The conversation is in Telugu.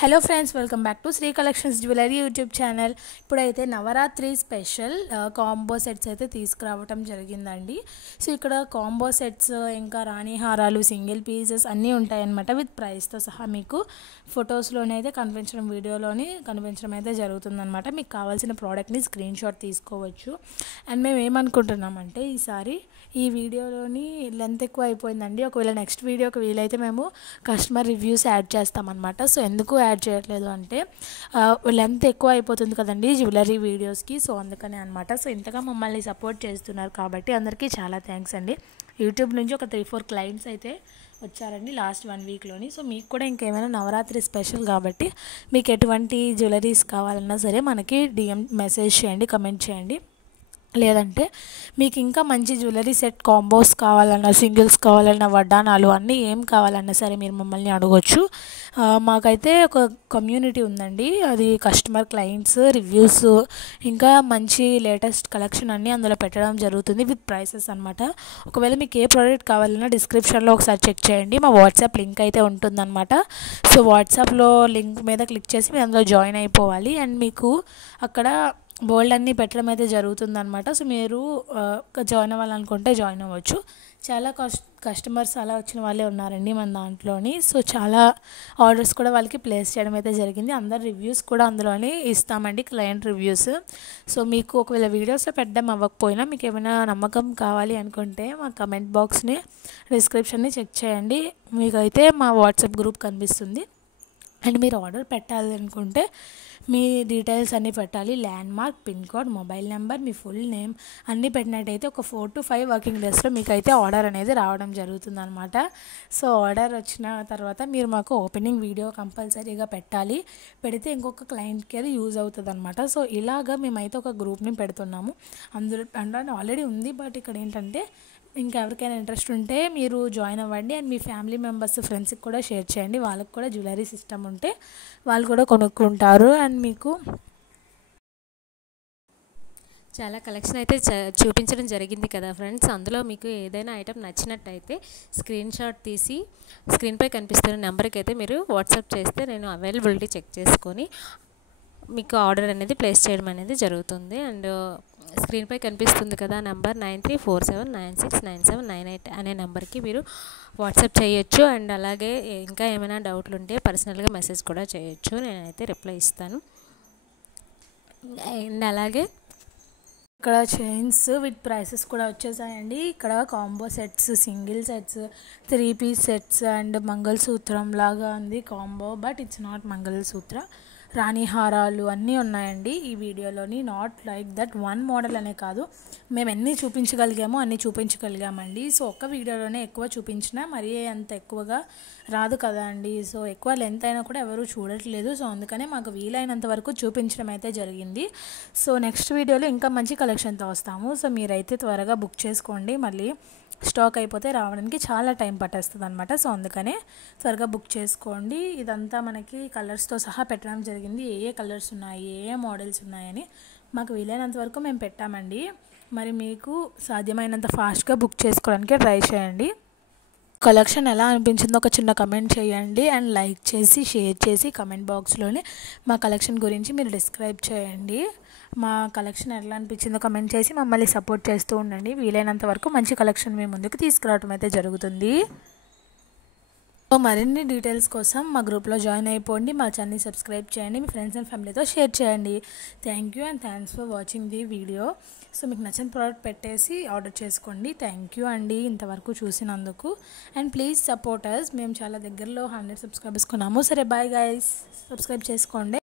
Hello friends, welcome back to Sri collections jewellery YouTube channel. ఇప్పుడైతే నవరాత్రి స్పెషల్ కాంబో సెట్స్ అయితే తీసుకురావటం జరిగిందండి. సో ఇక్కడ కాంబో సెట్స్ ఇంకా రాణి హారాలు, సింగిల్ పీసెస్ అన్నీ ఉంటాయన్నమాట. విత్ ప్రైస్తో సహా మీకు ఫొటోస్లోనే అయితే కనిపించడం, వీడియోలోని కనిపించడం అయితే జరుగుతుందన్నమాట. మీకు కావాల్సిన ప్రోడక్ట్ని స్క్రీన్ షాట్ తీసుకోవచ్చు. అండ్ మేము ఏమనుకుంటున్నామంటే ఈసారి ఈ వీడియోలోని లెంత్ ఎక్కువ అయిపోయిందండి. ఒకవేళ నెక్స్ట్ వీడియోకి వీలైతే మేము కస్టమర్ రివ్యూస్ యాడ్ చేస్తామన్నమాట. సో ఎందుకు యాడ్ చేయట్లేదు అంటే లెంత్ ఎక్కువ అయిపోతుంది కదండి జ్యువెలరీ వీడియోస్కి. సో అందుకనే అనమాట. సో ఇంతగా మమ్మల్ని సపోర్ట్ చేస్తున్నారు కాబట్టి అందరికీ చాలా థ్యాంక్స్ అండి. యూట్యూబ్ నుంచి ఒక 3-4 క్లయింట్స్ అయితే వచ్చారండి లాస్ట్ 1 వీక్లోని. సో మీకు కూడా ఇంకేమైనా నవరాత్రి స్పెషల్ కాబట్టి మీకు ఎటువంటి జ్యువెలరీస్ కావాలన్నా సరే మనకి డిఎం మెసేజ్ చేయండి, కమెంట్ చేయండి. లేదంటే మీకు ఇంకా మంచి జ్యువెలరీ సెట్ కాంబోస్ కావాలన్నా, సింగిల్స్ కావాలన్నా, వడ్డానాలు అన్నీ ఏం కావాలన్నా సరే మీరు మమ్మల్ని అడగొచ్చు. మాకైతే ఒక కమ్యూనిటీ ఉందండి, అది కస్టమర్ క్లయింట్స్ రివ్యూస్ ఇంకా మంచి లేటెస్ట్ కలెక్షన్ అన్నీ అందులో పెట్టడం జరుగుతుంది విత్ ప్రైసెస్ అనమాట. ఒకవేళ మీకు ఏ ప్రోడక్ట్ కావాలన్నా డిస్క్రిప్షన్లో ఒకసారి చెక్ చేయండి. మా వాట్సాప్ లింక్ అయితే ఉంటుందన్నమాట. సో వాట్సాప్లో లింక్ మీద క్లిక్ చేసి మీరు అందులో జాయిన్ అయిపోవాలి. అండ్ మీకు అక్కడ బోల్డ్ అన్నీ పెట్టడం అయితే జరుగుతుందన్నమాట. సో మీరు జాయిన్ అవ్వాలనుకుంటే జాయిన్ అవ్వచ్చు. చాలా కస్టమర్స్ అలా వచ్చిన వాళ్ళే ఉన్నారండి మన దాంట్లోని. సో చాలా ఆర్డర్స్ కూడా వాళ్ళకి ప్లేస్ చేయడం అయితే జరిగింది. అందరు రివ్యూస్ కూడా అందులోనే ఇస్తామండి, క్లయింట్ రివ్యూస్. సో మీకు ఒకవేళ వీడియోస్లో పెట్టడం అవ్వకపోయినా మీకు ఏమైనా నమ్మకం కావాలి అనుకుంటే మా కమెంట్ బాక్స్ని, డిస్క్రిప్షన్ని చెక్ చేయండి. మీకైతే మా వాట్సాప్ గ్రూప్ కనిపిస్తుంది. అండ్ మీరు ఆర్డర్ పెట్టాలి అనుకుంటే మీ డీటెయిల్స్ అన్నీ పెట్టాలి. Landmark, pin code, mobile number, మీ ఫుల్ నేమ్ అన్నీ పెట్టినట్టయితే ఒక 4 to 5 వర్కింగ్ డేస్లో మీకు అయితే ఆర్డర్ అనేది రావడం జరుగుతుందన్నమాట. సో ఆర్డర్ వచ్చిన తర్వాత మీరు మాకు ఓపెనింగ్ వీడియో కంపల్సరీగా పెట్టాలి. పెడితే ఇంకొక క్లయింట్కి అది యూజ్ అవుతుంది అనమాట. సో ఇలాగా మేమైతే ఒక గ్రూప్ని పెడుతున్నాము. అందులో అంటే ఆల్రెడీ ఉంది, బట్ ఇక్కడ ఏంటంటే ఇంకా ఎవరికైనా ఇంట్రెస్ట్ ఉంటే మీరు జాయిన్ అవ్వండి. అండ్ మీ ఫ్యామిలీ మెంబర్స్, ఫ్రెండ్స్కి కూడా షేర్ చేయండి. వాళ్ళకి కూడా జ్యువెలరీ సిస్టమ్ ఉంటే వాళ్ళు కూడా కొనుక్కుంటారు. అండ్ మీకు చాలా కలెక్షన్ అయితే చూపించడం జరిగింది కదా ఫ్రెండ్స్. అందులో మీకు ఏదైనా ఐటెం నచ్చినట్టయితే స్క్రీన్ షాట్ తీసి స్క్రీన్పై కనిపిస్తున్న నెంబర్కి అయితే మీరు వాట్సాప్ చేస్తే నేను అవైలబిలిటీ చెక్ చేసుకొని మీకు ఆర్డర్ అనేది ప్లేస్ చేయడం అనేది జరుగుతుంది. అండ్ స్క్రీన్పై కనిపిస్తుంది కదా నెంబర్ 9347969798 అనే నెంబర్కి మీరు వాట్సాప్ చేయొచ్చు. అండ్ అలాగే ఇంకా ఏమైనా డౌట్లు ఉంటే పర్సనల్గా మెసేజ్ కూడా చేయొచ్చు, నేనైతే రిప్లై ఇస్తాను. అండ్ అలాగే ఇక్కడ చైన్స్ విత్ ప్రైసెస్ కూడా వచ్చేసాయండి. ఇక్కడ combo sets, single sets, 3 piece sets and మంగళసూత్రం లాగా ఉంది combo, but it's not mangalsutra. రాణి హారాలు అన్నీ ఉన్నాయండి ఈ వీడియోలోని. Not like that one model అనే కాదు, మేము ఎన్ని చూపించగలిగామో అన్నీ చూపించగలిగామండి. సో ఒక్క వీడియోలోనే ఎక్కువ చూపించినా మరీ అంత ఎక్కువగా రాదు కదా అండి. సో ఎక్కువ లెంత్ అయినా కూడా ఎవరు చూడట్లేదు. సో అందుకనే మాకు వీలైనంత వరకు చూపించడం అయితే జరిగింది. సో నెక్స్ట్ వీడియోలో ఇంకా మంచి కలెక్షన్తో వస్తాము. సో మీరైతే త్వరగా బుక్ చేసుకోండి, మళ్ళీ స్టాక్ అయిపోతే రావడానికి చాలా టైం పట్టేస్తుంది అనమాట. సో అందుకనే త్వరగా బుక్ చేసుకోండి. ఇదంతా మనకి కలర్స్తో సహా పెట్టడం జరిగింది. ఏ కలర్స్ ఉన్నాయి, ఏ మోడల్స్ ఉన్నాయని మాకు వీలైనంత వరకు మేము పెట్టామండి. మరి మీకు సాధ్యమైనంత ఫాస్ట్గా బుక్ చేసుకోవడానికి ట్రై చేయండి. కలెక్షన్ ఎలా అనిపించిందో ఒక చిన్న కమెంట్ చేయండి. అండ్ లైక్ చేసి, షేర్ చేసి కమెంట్ బాక్స్లోనే మా కలెక్షన్ గురించి మీరు డిస్క్రైబ్ చేయండి. మా కలెక్షన్ ఎలా అనిపించిందో కమెంట్ చేసి మమ్మల్ని సపోర్ట్ చేస్తూ ఉండండి. వీలైనంత వరకు మంచి కలెక్షన్ మీ ముందుకు తీసుకురావడం అయితే జరుగుతుంది. సో మరిన్ని డీటెయిల్స్ కోసం మా గ్రూప్లో జాయిన్ అయిపోండి. మా ఛానల్ని సబ్స్క్రైబ్ చేయండి, మీ ఫ్రెండ్స్ అండ్ ఫ్యామిలీతో షేర్ చేయండి. Thank you and thanks for watching the video. So మీకు నచ్చిన ప్రోడక్ట్ పెట్టేసి ఆర్డర్ చేసుకోండి. థ్యాంక్ యూ అండి ఇంతవరకు చూసినందుకు. And please support us. మేము చాలా దగ్గరలో 100 సబ్స్క్రైబర్స్ కొన్నాము. సరే బాయ్ గైస్, సబ్స్క్రైబ్ చేసుకోండి.